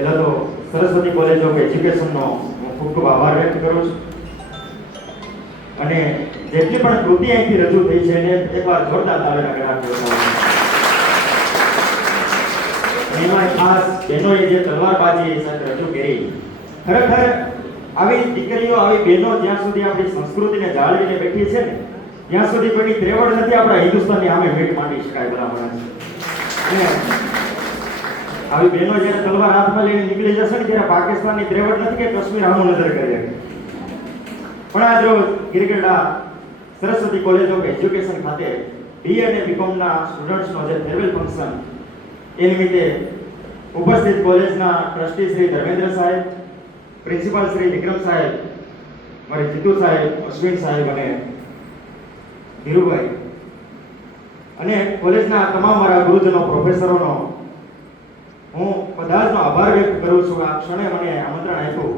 પહેલા તો Saraswati college of એજ્યુકેશનનો હું ખૂબ ખૂબ આભાર વ્યક્ત કરું છું. અને જેટલી પણ કૃતિ અહીંથી રજૂ થઈ છે એને એકવાર જોરદાર તાળીના એમાં ખાસ બહેનોએ જે તલવારબાજી સાથે રજૂ કરી. ખરેખર આવી દીકરીઓ, આવી બહેનો જ્યાં સુધી આપણી સંસ્કૃતિને જાળવીને બેઠી છે ને, ત્યાં સુધી કોઈની ત્રેવડ નથી આપણા હિન્દુસ્તાનની આમે ભેટ માંડી શકાય, બરાબર અને આવી બહેનો જ્યારે તલવાર હાથમાં લઈને નીકળી જશે ને ત્યારે પાકિસ્તાનની ત્રેવડ નથી કે કશ્મીર આમો નજર કરે પણ આજ રોજ Girgadhada Saraswati college of education ખાતે બી અને બીકોમના સ્ટુડન્ટ્સનો જે ફેરવેલ ફંક્શન, એ નિમિત્તે ઉપસ્થિત કોલેજના ટ્રસ્ટી શ્રી ધર્મેન્દ્ર સાહેબ, પ્રિન્સિપાલ શ્રી વિક્રમ સાહેબ, મારી જીતુ સાહેબ, અશ્વિન સાહેબ અને ધીરુભાઈ. અને કોલેજના તમામ મારા ગુરુજનો, પ્રોફેસરોનો હું બધાનો આભાર વ્યક્ત કરું છું. આ ક્ષણે મને આમંત્રણ આપ્યું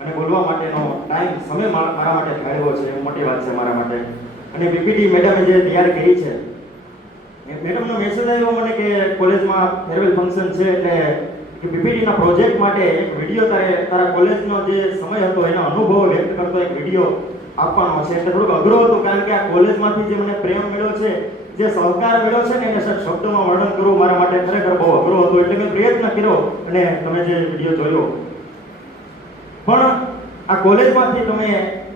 અને બોલવા માટેનો ટાઈમ, સમય મારા માટે ફાળવ્યો છે. મોટી વાત છે મારા માટે. અને બીપીટી મેડમે જે તૈયાર કરી છે મેડમનો મેસેજ આવ્યો મને કે કોલેજમાં ફેરવેલ ફંક્શન છે એટલે કે બીપીટીના પ્રોજેક્ટ માટે એક વીડિયો તારે, તારા કોલેજનો જે સમય હતો, એના અનુભવ વ્યક્ત કરતો એક વીડિયો આપવાનો છે. એટલે થોડુંક અઘરું હતું કારણ કે આ કોલેજમાંથી જે મને પ્રેમ મળ્યો છે જે સહકાર મળ્યો છે ને એને સર શબ્દોમાં વર્ણન કરવું મારા માટે ખરેખર બહુ અઘરો હતો. એટલે મેં પ્રયત્ન કર્યો અને તમે જે વીડિયો જોયો. પણ આ કોલેજમાંથી તમે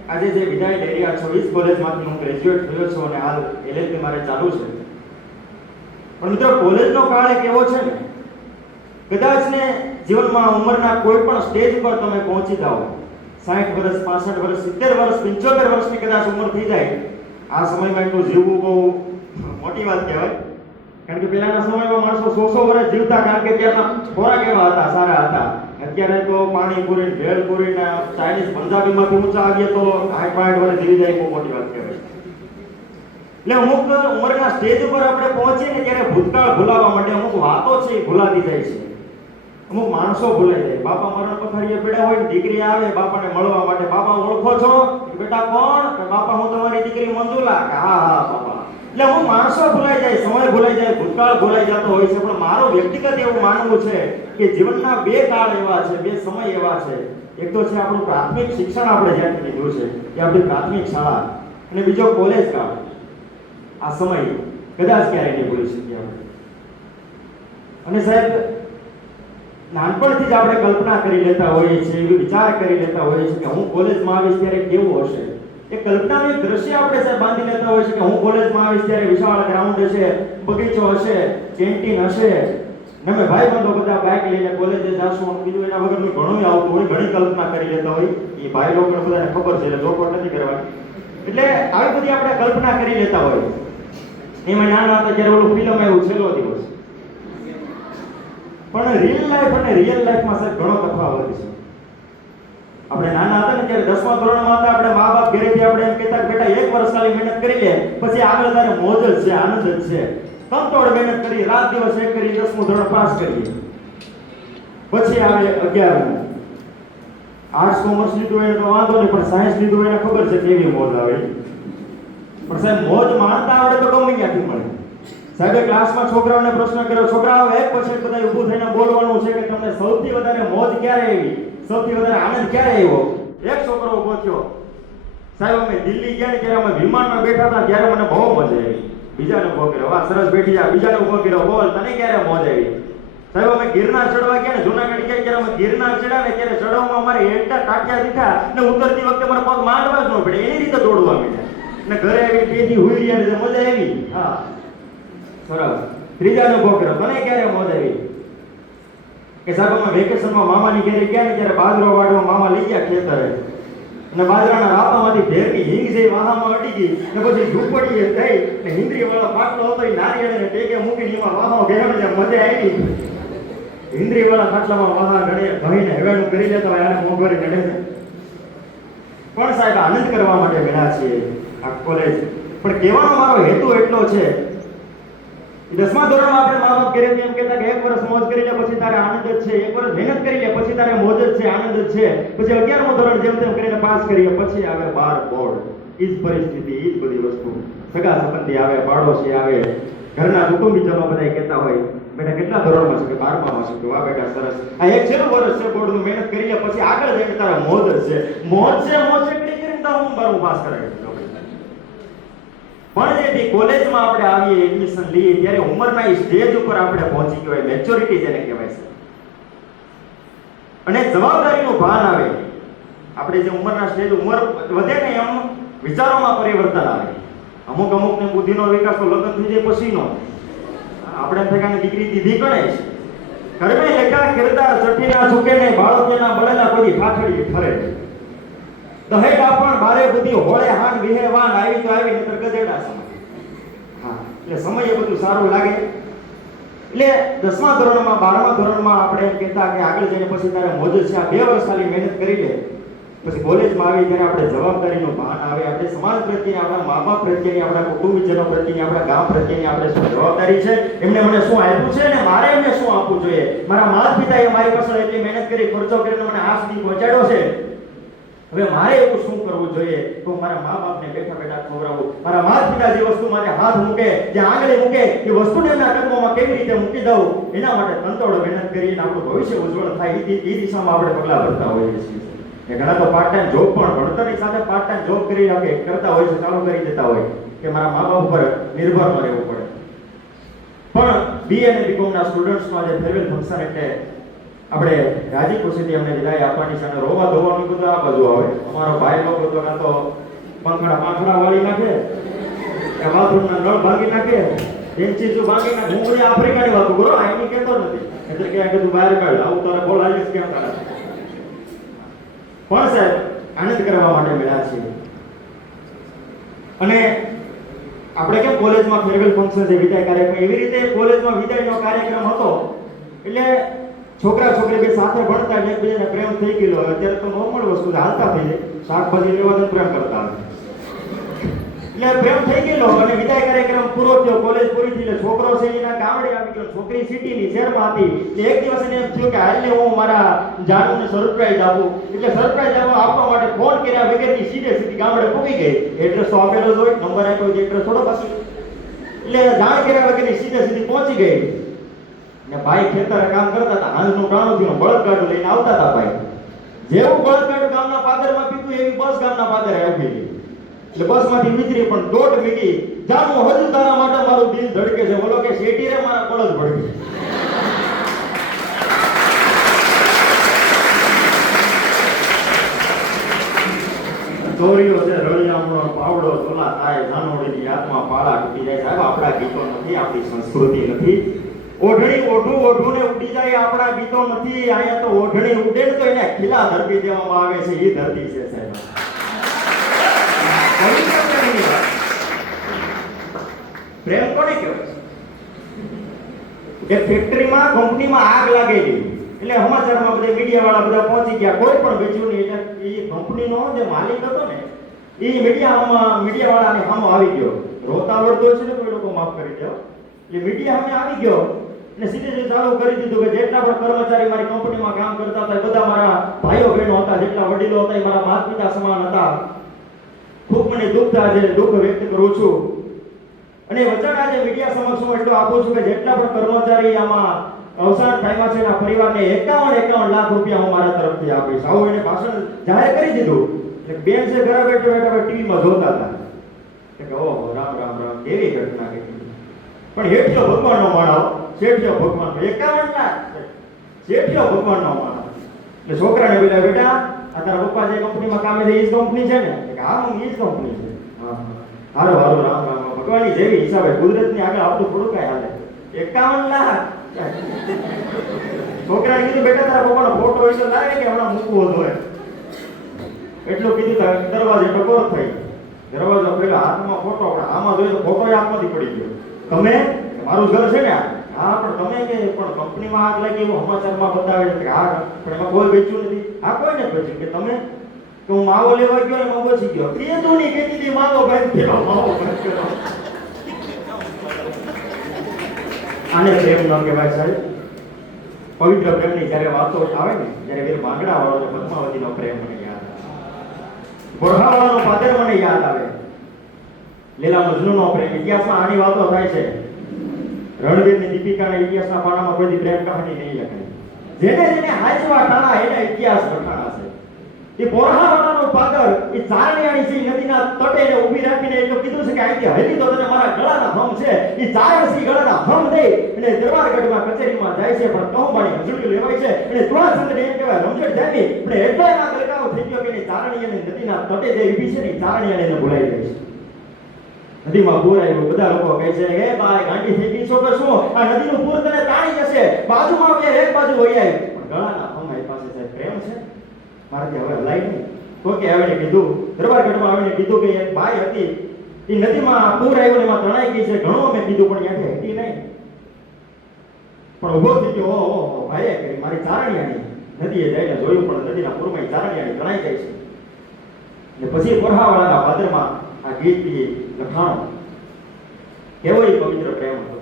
આજે જે વિદાય લઈ રહ્યા છો વીસ કોલેજમાંથી હું ગ્રેજ્યુએટ થયો છું અને હાલ એલએલબી મારે ચાલુ છે. પણ મિત્રો, કોલેજનો કાળ એક એવો છે ને, કદાચ ને જીવનમાં ઉંમરના કોઈ પણ સ્ટેજ પર તમે પહોંચી જાઓ, સાઠ વર્ષ, પાસઠ વર્ષ, સિત્તેર વર્ષ, પંચોતેર વર્ષની કદાચ ઉંમર થઈ જાય, આ સમયમાં એટલું જીવવું બહુ મોટી વાત કહેવાય. કારણ કે પહેલાના સમયમાં માણસો સો સો વર્ષ જીવતા, કારણ કે ત્યારના ખોરાક એવા હતા, સારા હતા. અત્યારે તો પાણીપુરી ભેળપુરી ને ચાઇનીઝ પંજાબીમાંથી ઊંચા આવીએ તો હાઈ પાંઠ વાળા જીવી જાય, બહુ મોટી વાત કહેવાય. એટલે અમુક ઉંમરના સ્ટેજ ઉપર આપણે પહોંચીએ ને ત્યારે ભૂતકાળ ભૂલાવા માટે અમુક વાતો છે ભૂલાતી જાય છે. અમુક માણસો ભૂલાઈ જાય બાપા મરણ પથારીએ પડ્યા હોય ને દીકરી આવે, બાપાને મળવા માટે, બાપા ઓળખો છો? બેટા, કોણ? બાપા, હું તમારી દીકરી મંજુલા. હા હા, બાપા. એટલે હું માણસો ભૂલાઈ જાય, સમય ભૂલાઈ જાય, ભૂતકાળ ભૂલાઈ જતો હોય છે, પણ મારું વ્યક્તિગત એવું માનવું છે કે જીવનના બે કાળ એવા છે, બે સમય એવા છે. એક તો છે આપણું પ્રાથમિક શિક્ષણ આપણે જ્યાંથી લીધું છે કે આપણી પ્રાથમિક શાળા અને બીજો કોલેજ કાળ. આ સમય કદાચ ક્યારેય નહીં ભૂલી શકીએ આપણે. અને સાહેબ, નાનપણથી જ આપણે કલ્પના કરી લેતા હોઈએ છીએ, એવી વિચાર કરી લેતા હોઈએ છીએ કે હું કોલેજમાં આવીશ ત્યારે કેવું હશે? એ કલ્પનાનું દ્રશ્ય આપણે સાહેબ બાંધી લેતા હોય છે કે હું કોલેજમાં આવીશ ત્યારે વિશાળ ગ્રાઉન્ડ હશે, બગીચો હશે કેન્ટીન હશે. અમે ભાઈ બંધો બધા બાઇક લઈને કોલેજે જાશું બીજું એના વગરનું ઘણું આવતું હોય, ઘણી કલ્પના કરી લેતા હોય. એ ભાઈ લોકોને બધાને ખબર છે, એટલે લોકો નથી કરવાની. એટલે આવી બધી આપણે કલ્પના કરી લેતા હોય. એમાં નાના હતા જ્યારે ઓલું ફિલ્મ આવ્યું છેલ્લો દિવસ. પણ રીલ લાઈફ અને રિયલ લાઈફમાં સાહેબ ઘણો તફાવત છે. આપણે નાના હતા ને ત્યારે દસમા ધોરણમાં હતા, આપણે મા બાપ ઘરેથી આપણે એમ કહેતા બેટા, એક વર્ષ ખાલી મહેનત કરી લે, પછી આગળ તારે મોજ જ છે, આનંદ જ છે. તનતોડ મહેનત કરી, રાત દિવસ એક કરી, દસમું ધોરણ પાસ કરીએ. પછી આવે અગિયારમું. આર્ટ્સ કોમર્સ લીધું હોય તો વાંધો નહીં, પણ સાયન્સ લીધું હોય ખબર છે કેવી મોજ આવે. પણ સાહેબ, મોજ માણતા આવડે તો ગમે ક્યાંથી મળે. સાહેબે ક્લાસમાં છોકરાઓને પ્રશ્ન કર્યો છોકરાઓ એક પછી બધા ઊભું થઈને બોલવાનું છે કે તમને સૌથી વધારે મોજ ક્યારે આવી? સૌથી વધારે આનંદ ક્યારે આવ્યો? એક છોકરો ઊભો થયો. સાહેબ અમે દિલ્હી ગયા ને ત્યારે અમે વિમાનમાં બેઠા હતા ત્યારે મને બહુ મજા આવી. બીજાને ઊભો કર્યો. વાહ સરસ બેઠી જા બીજાને ઊભો કર્યો. બોલ તને ક્યારે મોજ આવી? સાહેબ અમે ગિરનાર ચડવા ગયા ને જુનાગઢ ગયા ત્યારે અમે ગિરનાર ચડ્યા ને ત્યારે ચડવામાં અમારે એટલા કાઠિયા દીધા ને ઉતરતી વખતે મારા પગ માંડવા જ ન પડે એની રીતે દોડવા માંડ્યા. ને ઘરે આવી પેથી હુઈ રહ્યા ને મજા આવી? હા. સરસ ત્રીજાનો ઊભો કર્યો. તને ક્યારે મોજ આવી? કે સાહેબ, અમે વેકેશનમાં મામાની ઘેરે ગયા ને ત્યારે બાજરો વાળવા મામા લઈ ગયા ખેતરે. અને બાજરાના રાપામાંથી ભેરની હિંગ જેવી વાહામાં અટી ગઈ. ને પછી એ થઈ ને હિન્દ્રી વાળો પાટલો હતો એ નારિયેળને ટેકે મૂકીને એમાં વાહો ગેરમ જે મજા આવી. હિન્દ્રી વાળા ખાટલામાં વાહા ગણે ભાઈને હેવાનું કરી લેતા હોય, આને મોંઘવારી નડે છે. પણ સાહેબ, આનંદ કરવા માટે મળ્યા છીએ. આ કોલેજ પણ કહેવાનો મારો હેતુ એટલો છે દસમા ધોરણમાં આપણે મા બાપ ઘરે એમ કહેતા કે એક વર્ષ મોજ કરી લે, પછી તારે આનંદ જ છે. એક વર્ષ મહેનત કરી લે, પછી તારે મોજ જ છે, આનંદ જ છે. પછી અગિયારમું ધોરણ જેમ તેમ કરીને પાસ કરીએ પછી આવે બાર બોર્ડ. ઈ પરિસ્થિતિ, ઈ જ બધી વસ્તુ. સગા સંબંધી આવે, પાડોશી આવે, ઘરના કુટુંબીજનો બધા કહેતા હોય, બેટા, કેટલા ધોરણમાં છે? કે બારમામાં છે? કે વાહ, બેટા, સરસ. આ એક છેલ્લું વર્ષ છે બોર્ડનું, મહેનત કરી લે, પછી આગળ જઈને તારા મોજ જ છે. મોજ છે મોજ છે કરી કરીને તારું બારમું પાસ કરાવી દઉં પણ જેથી કોલેજમાં આપણે આવીએ એડમિશન લઈએ, ત્યારે ઉંમરના સ્ટેજ ઉપર આપણે પહોંચી ગયો મેચ્યોરિટી જેને કહેવાય છે. અને જવાબદારીનું ભાન આવે. આપણે જે ઉંમરના સ્ટેજ ઉંમર વધે ને એમ વિચારોમાં પરિવર્તન આવે. અમુક અમુક ને બુદ્ધિનો વિકાસ તો લગ્ન થઈ જાય પછીનો આપણે એમ દીકરી દીધી ગણે છે કર્મે લેખા, કિરદાર ચઠીના ઝુકે ને બાળકોના બળેલા કોઈ ફાથડી ફરે. દહેજ પણ બારે બધી હોળે હાન વિહે વાન આવી તો આવી નતર ગધેડા સમય. હા, એટલે સમય એ બધું સારું લાગે. એટલે દસમા ધોરણમાં, બારમા ધોરણમાં આપણે એમ કહેતા કે આગળ જઈને પછી તારે મોજ છે. આ બે વર્ષ ખાલી મહેનત કરી લે. પછી કોલેજમાં આવી, ત્યારે આપણે જવાબદારીનું ભાન આવે. આપણે સમાજ પ્રત્યેની, આપણા મા બાપ પ્રત્યેની, આપણા કુટુંબીજનો પ્રત્યેની, આપણા ગામ પ્રત્યેની આપણે શું જવાબદારી છે? એમને મને શું આપ્યું છે અને મારે એમને શું આપવું જોઈએ? મારા માતા પિતાએ મારી પાછળ એટલી મહેનત કરી, ખર્ચો કરીને મને આ સુધી પહોંચાડ્યો છે. હવે મારે એવું શું કરવું જોઈએ? તો મારા મા બાપને બેઠા બેઠા ખવડાવવું મારા માતા પિતા જે વસ્તુ માટે હાથ મૂકે, જે આંગળી મૂકે, એ વસ્તુને એના કદમોમાં કેવી રીતે મૂકી દઉં? એના માટે તંતોડ મહેનત કરીને આપણું ભવિષ્ય ઉજ્જવળ થાય. એ દિશામાં આપણે પગલાં ભરતા હોઈએ છીએ. એ ઘણા તો પાર્ટ ટાઈમ જોબ પણ ભણતરની સાથે પાર્ટ ટાઈમ જોબ કરી રાખે કરતા હોય છે ચાલુ કરી દેતા હોય કે મારા મા બાપ ઉપર નિર્ભર ન રહેવું પડે. પણ બી અને બીકોમના સ્ટુડન્ટ્સમાં આજે ફેરવેલ ફંક્શન એટલે આપણે રાજી ખુશીથી અમને વિદાય આપવાની છે અને રોવા ધોવાનું બધું આ બધું આવે. અમારો ભાઈ લોકો તો કાં તો પંખડા પાંખડા વાળી નાખે, કે બાથરૂમના નળ ભાંગી નાખે બેન્ચીસ ભાંગી નાખે. હું બધી આફ્રિકાની વાત કરો અહીંની કહેતો નથી. એટલે કે આ બધું બહાર કાઢ. આવું તારે બોલાવીશ કેમ તારા? પણ સાહેબ, આનંદ કરવા માટે મળ્યા છીએ. અને આપણે કેમ કોલેજમાં ફેરવેલ ફંક્શન છે, વિદાય કાર્યક્રમ? એવી રીતે કોલેજમાં વિદાયનો કાર્યક્રમ હતો. એટલે છોકરા છોકરી બે સાથે ભણતા એક બીજાને પ્રેમ થઈ ગયેલો હોય, અત્યારે તો નોર્મલ વસ્તુ હાલતા થઈ જાય. શાકભાજી લેવા પ્રેમ કરતા હોય. એટલે પ્રેમ થઈ ગયેલો અને વિદાય કાર્યક્રમ પૂરો થયો કોલેજ પૂરી થઈ છોકરો છે એના ગામડે આવી ગયો, છોકરી સિટીની શહેરમાં હતી. એક દિવસ એને એમ થયું કે હાલને હું મારા જાનુને સરપ્રાઈઝ આપું. એટલે સરપ્રાઈઝ આપવા આપવા માટે ફોન કર્યા વગરની સીધે સીધી ગામડે પૂકી ગઈ. એડ્રેસ તો આપેલો જ હોય નંબર આપ્યો એડ્રેસ થોડો પાછી. એટલે જાણ કર્યા વગરની સીધે સીધી પહોંચી ગઈ. ને ભાઈ ખેતરે કામ કરતા હતા. હાંજનું ટાણું થયું. બળદગાડું લઈને આવતા હતા ભાઈ. જેવું બળદગાડું ગામના પાદરમાં પીતું એવી બસ ગામના પાદરે આવી ગઈ. એટલે બસમાંથી નીકળી પણ દોટ મીકી જાણો, હજુ તારા માટે મારું દિલ ધડકે છે. બોલો કે શેટી રે, મારા બળદ ભડકે ચોરીઓ છે, રળિયામણો પાવડો ચોલા થાય, નાનોડીની આત્મા પાળા તૂટી જાય સાહેબ આપણા ગીતો નથી, આપણી સંસ્કૃતિ નથી. ઓઢણી ઓઢું ઓઢું ને ઉડી જાય. આપણા ગીતો નથી. અહીંયા તો ઓઢણી ઉડે ને તો એને ખીલા ધરતી દેવામાં આવે છે. એ ધરતી છે, સાહેબ. પ્રેમ કોને કહેવાય? એ ફેક્ટરીમાં કંપનીમાં આગ લાગેલી. એટલે સમાચારમાં બધા મીડિયા વાળા બધા પહોંચી ગયા. કોઈ પણ બચ્યું નહીં. એટલે એ કંપનીનો જે માલિક હતો ને, એ મીડિયામાં મીડિયા વાળાને સામો આવી ગયો. રોતા વળતો છે ને કોઈ લોકો માફ કરી દો એ મીડિયા સામે આવી ગયો. ને સીધે સીધું ચાલુ કરી દીધું કે જેટલા પણ કર્મચારી મારી કંપનીમાં કામ કરતા હતા બધા મારા ભાઈઓ બહેનો હતા, જેટલા વડીલો હતા એ મારા માતા પિતા સમાન હતા. ખૂબ મને દુઃખ થાય છે, દુઃખ વ્યક્ત કરું છું. અને વચન આજે મીડિયા સમક્ષ હું એટલું આપું છું કે જેટલા પણ કર્મચારી આમાં અવસાન પામ્યા છે એના પરિવારને એકાવન એકાવન લાખ રૂપિયા હું મારા તરફથી આપીશ. આવું એને ભાષણ જાહેર કરી દીધું. એટલે બેન છે ઘરે બેઠા બેઠા ટીવીમાં જોતા હતા. એટલે કે ઓહો, રામ રામ રામ, કેવી ઘટના ઘટી. પણ હેઠ્યો ભગવાનનો માળો. શેઠ્યો ભગવાન એકાવન લાખ શેઠ્યો ભગવાનનો માણસ. એટલે છોકરાને બોલ્યા બેટા, આ તારા પપ્પા જે કંપનીમાં કામે છે એ જ કંપની છે ને? એટલે કે હા હું એ જ કંપની છે. હારો હારો, રામ રામ. ભગવાનની જેવી હિસાબે કુદરતની આગળ આપણું થોડું કાંઈ હાલે. એકાવન લાખ. છોકરાને કીધું, બેટા, તારા પપ્પાનો ફોટો એટલો લાવે કે હમણાં મૂકવો જોઈએ એટલું કીધું દરવાજે ટકોર થઈ દરવાજો પેલા હાથમાં ફોટો આપણે આમાં જોઈએ તો ફોટો હાથમાંથી પડી ગયો. તમે? મારું ઘર છે ને આ? હા, પણ તમે કે પણ કંપનીમાં આગ લાગી એવું સમાચારમાં બતાવે છે કે હા, પણ એમાં કોઈ વેચ્યું નથી. આ કોઈ ને વેચ્યું કે તમે? કે હું માવો લેવા ગયો, એમાં બચી ગયો. કીધું નહીં કીધી હતી માવો ભાઈ પેલો માવો. આને પ્રેમ ન કહેવાય સાહેબ? પવિત્ર પ્રેમની જ્યારે વાતો આવે ને ત્યારે વીર માંગડા વાળો પદ્માવતીનો પ્રેમ મને યાદ આવે. ગોરહાવાળાનો પાદર મને યાદ આવે. લીલા મજનૂનો પ્રેમ. ઇતિહાસમાં આની વાતો થાય છે. રણવીરની દીપિકાના ઇતિહાસના પાનામાં કોઈ પ્રેમ કહાની નહીં લખાય. જેને જેને હાચવા ટાણા એના ઇતિહાસ લખાણા છે. એ પોરહાવાળાનો પાદર, એ ચારણિયાણી છે નદીના તટે એને ઊભી રાખીને એટલું કીધું છે કે અહીંથી હલી તો તને મારા ગળાના હમ છે. એ ચારણસી ગળાના હમ દે અને દરબારગઢમાં કચેરીમાં જાય છે, પણ કહુંબાણી હજુડી લેવાય છે. અને સંગને એમ કહેવાય, રમઝટ જામી. પણ એટલો એના ગલકાવ થઈ ગયો કે ચારણી અને નદીના તટે જે ઊભી છે ને ઈ ચારણિયાને એને ભૂલાઈ જાય છે. નદીમાં પૂર આવ્યું બધા લોકો કહે છે હે ભાઈ, ગાંડી થઈ ગઈ છો કે શું? આ નદીનું પૂર તને તાણી જશે. બાજુમાં બે એક બાજુ વહી આવી પણ ગળાના અમારી પાસે સાહેબ પ્રેમ છે. મારાથી હવે હલાય નહીં. તો કે આવીને કીધું, દરબારગઢમાં આવીને કીધું કે, એક ભાઈ હતી, એ નદીમાં પૂર આવ્યું એમાં તણાઈ ગઈ છે. ઘણું અમે કીધું, પણ ત્યાંથી હતી નહીં. પણ ઊભો થઈ ગયો ઓ ઓ ભાઈ કરી, મારી ચારણિયાની નદીએ જઈને જોયું, પણ નદીના પૂરમાં ચારણિયાની તણાઈ જાય છે. ને પછી કોરહાવાળાના ભાદરમાં આ ગીત લખાણું કેવો એ પવિત્ર પ્રેમ હતો.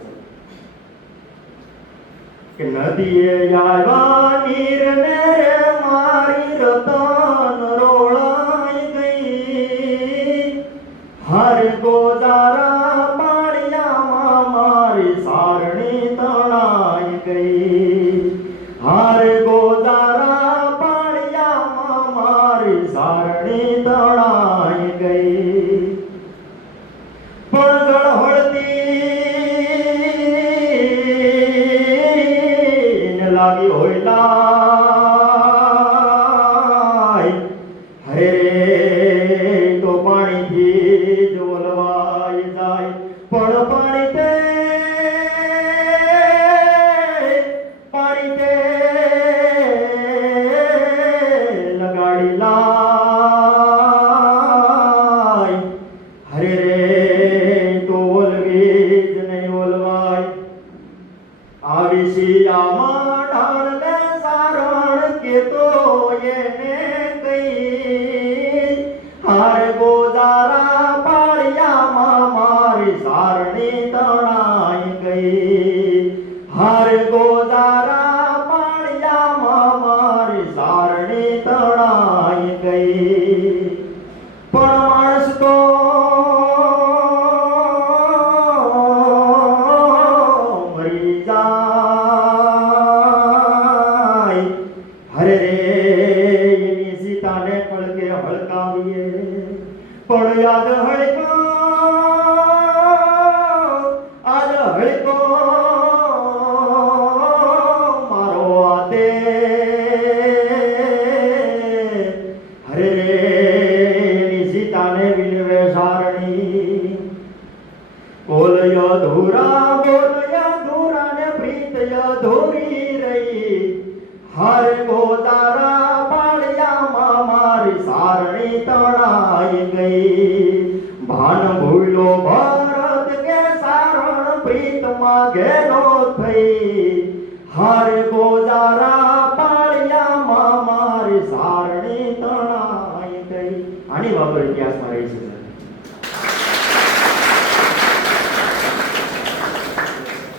કે નદીએ આવ્યા નીર રે મારી રતન સીતાને કળકે હળકાવીએ. પણ યાદ હળકો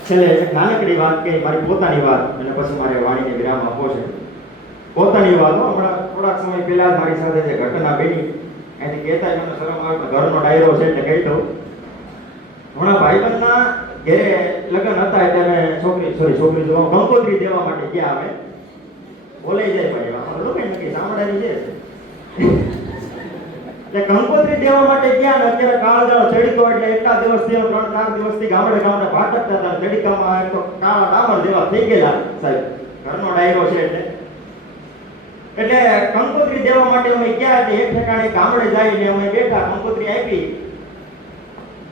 છેલ્લે એક નાનકડી વાત કહી મારી પોતાની વાત, અને પછી મારે વાણીને વિરામ આપવો છે. પોતાની વાત હમણાં થોડાક સમય પહેલા મારી સાથે જે ઘટના બની એની કહેતા મને શરમ આવે ઘરનો ડાયરો છે એટલે કહી દઉં. હમણાં ભાઈબંધના ઘરે લગ્ન હતા એટલે અમે છોકરી સોરી છોકરી જોવા કંકોત્રી દેવા માટે ગયા અમે. બોલાઈ જાય ભાઈ લોકો નક્કી કે છે. એટલે કંકોત્રી દેવા માટે ગયા ને અત્યારે કાળજાળ ચડીકો એટલે એટલા દિવસથી ત્રણ, ચાર દિવસથી ગામડે ગામડે ભાટકતા હતા. ચડીકામાં એક તો કાળા ડામર જેવા થઈ ગયેલા સાહેબ. ઘરનો ડાયરો છે એટલે. એટલે કંકોત્રી દેવા માટે અમે ગયા એટલે એક ઠેકાણે ગામડે જઈને અમે બેઠા કંકોત્રી આપી.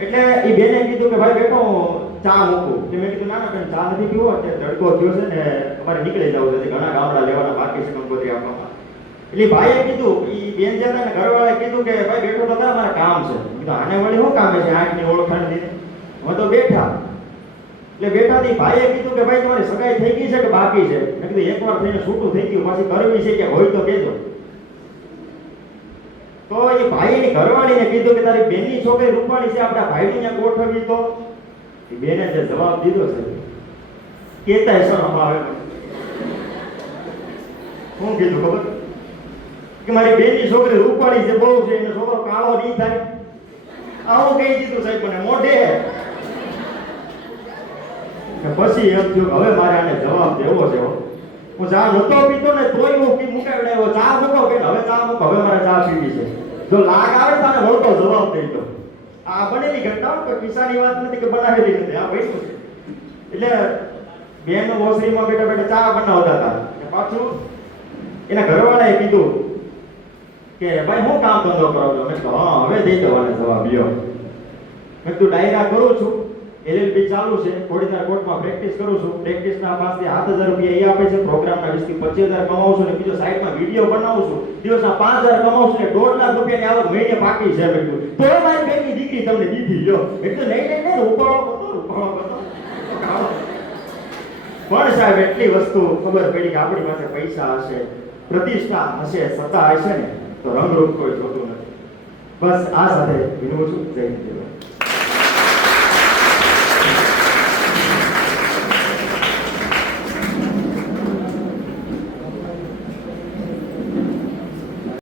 એટલે એ બેને કીધું કે, ભાઈ હું ચા મૂકું. એટલે મેં કીધું, ના ના બેન ચા નથી પીવો, અત્યારે તડકો થયો છે ને અમારે નીકળી જવું છે. ઘણા ગામડા લેવાના બાકી છે કંકોત્રી આપવામાં. એટલે ભાઈએ કીધું એ બેન જતા ને ઘરવાળાએ કીધું કે, ભાઈ બેઠો તો મારે કામ છે. કીધું, આને વળી શું કામ છે? આંખની ઓળખાણ દીધી હું તો બેઠા. એટલે બેઠાથી ભાઈએ કીધું કે, ભાઈ, તમારી સગાઈ થઈ ગઈ છે કે બાકી છે? મેં કીધું એકવાર થઈને છૂટું થઈ ગયું. પાછી કરવી છે કે હોય તો કહેજો. તો એ ભાઈની ઘરવાળીને કીધું કે, તારી બેનની છોકરી રૂપાણી છે, આપણા ભાઈની ત્યાં ગોઠવવી તો. એ બેને જે જવાબ દીધો છે કેતા આવે. મને. શું કીધું, ખબર? કે મારી બેની છોકરી રૂપાળી છે, બહુ છે, એનો છોકરો કાળો નહીં થાય. આવું કહી દીધું સાહેબ મને? મોઢે. પછી એમ થયું હવે મારે આને જવાબ દેવો છે હો. ચા નતો પીતો ને તોય હું કી મુકાવડાયો ચા મૂકો કે હવે ચા મૂકો. હવે મારે ચા પીવી છે. જો લાગ આવે તારે વળતો જવાબ દઈ દો. આ બનેલી ઘટના કોઈ કિસ્સાની વાત નથી કે બનાવેલી નથી. આ બન્યું એટલે બેન ઓસરીમાં બેઠા બેઠા ચા બનાવતા હતા. પાછું એના ઘરવાળાએ કીધું કે ભાઈ, હું કામ ધંધો કરો છો? મેં કહ્યું હા, હવે દઈ દેવાને જવાબ, લ્યો. મેં તું ડાયરા કરું છું એલએલબી ચાલુ છે ખોડીનાર કોર્ટમાં પ્રેક્ટિસ કરું છું, પ્રેક્ટિસના પાસથી સાત હજાર રૂપિયા એ આપે છે, પ્રોગ્રામના વીસથી પચીસ હજાર કમાવું છું ને બીજો સાઈડમાં વીડિયો બનાવું છું, દિવસના પાંચ હજાર કમાવું છું ને દોઢ લાખ રૂપિયાની આવક મહિને પાકી છે. બેઠું તો મારી બેની દીકરી તમને દીધી, લ્યો. એટલે નહીં નહીં નહીં ઉપાડો. પણ સાહેબ, એટલી વસ્તુ ખબર પડી કે આપણી પાસે પૈસા હશે, પ્રતિષ્ઠા હશે, સત્તા હશે ને. તો રંગરૂપ કોઈ જોતું નથી બસ આ સાથે વિનવું છું જય હિન્દ.